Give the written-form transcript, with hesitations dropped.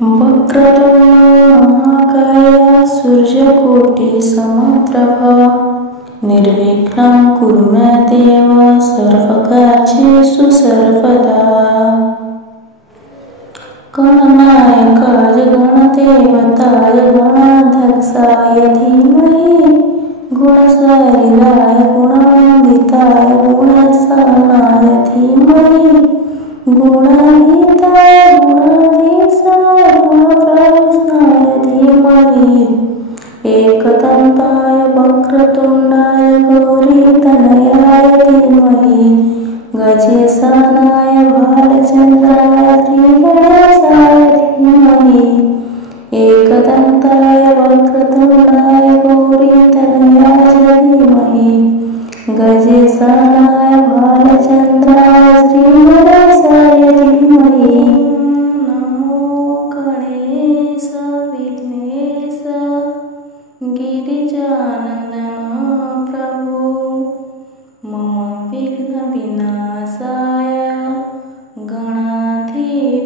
वक्रतुण्ड महाकाय सूर्यकोटि समप्रभा निर्विघ्नं कुरु मे देव सर्वकार्येषु सर्वदा। गणनायकाय गणदेवताय गणाध्यक्षाय धीमहि गुणशरीराय गुणवन्दिताय गुणसानाय धीमहि गुणान्विताय गुणाधीशाय गुणप्रविष्टाय धीमहि एकदन्ताय वक्रतुण्डाय गौरीतनयाय धीमहि गजेशानाय भालचन्द्राय श्रीगणेशाय धीमहि एकदन्ताय वक्रतुण्डाय गौरीतनयाय धीमहि गजेशानाय भालचन्द्राय श्रीगणेशाय धीमहि। नमो गणेश विघ्नेश गिरिजानन्दन प्रभु मम विघ्न विनाशाय गणाधिपतये